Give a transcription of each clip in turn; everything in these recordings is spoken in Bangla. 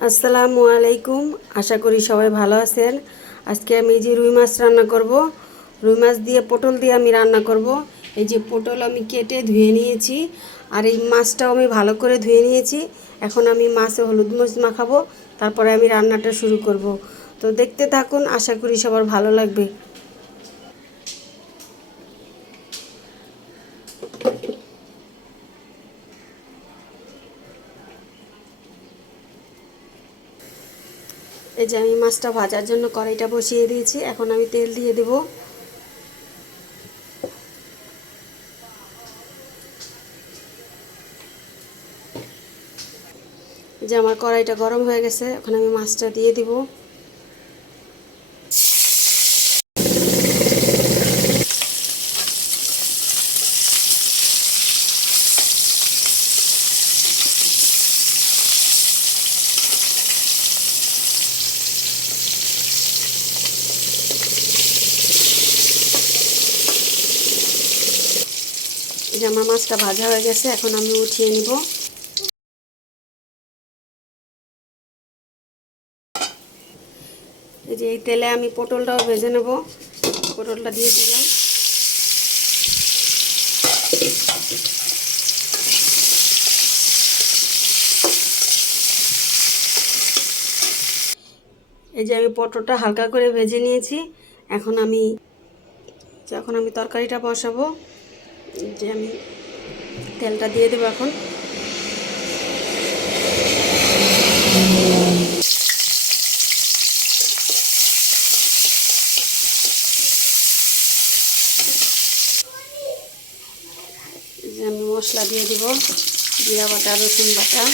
আসসালামু আলাইকুম। আশা করি সবাই ভালো আছেন। আজকে আমি এই যে রুই মাছ রান্না করব। রুই মাছ দিয়ে পটল দিয়ে আমি রান্না করব। এই যে পটল আমি কেটে ধুয়ে নিয়েছি, আর এই মাছটাও আমি ভালো করে ধুয়ে নিয়েছি। এখন আমি মাছে হলুদ মরিচ মাখাবো, তারপরে আমি রান্নাটা শুরু করব। তো দেখতে থাকুন, আশা করি সবার ভালো লাগবে। এই যে আমি মাছটা ভাজার জন্য কড়াইটা বসিয়ে দিয়েছি, এখন আমি তেল দিয়ে দেব। যে আমার কড়াইটা গরম হয়ে গেছে, এখন আমি মাছটা দিয়ে দিব। এই যে আমার মাছটা ভাজা হয়ে গেছে, এখন আমি উঠিয়ে নিব। এই যে এই তেলে আমি পটলটাও ভেজে নেব। পটলটা দিয়ে দিলাম। এই যে আমি পটলটা হালকা করে ভেজে নিয়েছি। এখন আমি তরকারিটা বসাবো। যে আমি তেলটা দিয়ে দেবো এখন। এই যে আমি মশলা দিয়ে দিব, জিরা বাটা, রসুন বাটা।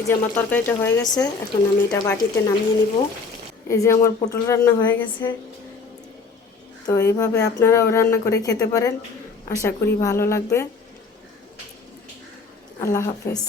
এই যে আমার তরকারিটা হয়ে গেছে, এখন আমি এটা বাটিতে নামিয়ে নিব। এই যে আমার পটল রান্না হয়ে গেছে। তো এইভাবে আপনারাও রান্না করে খেতে পারেন, আশা করি ভালো লাগবে। আল্লাহ হাফেজ।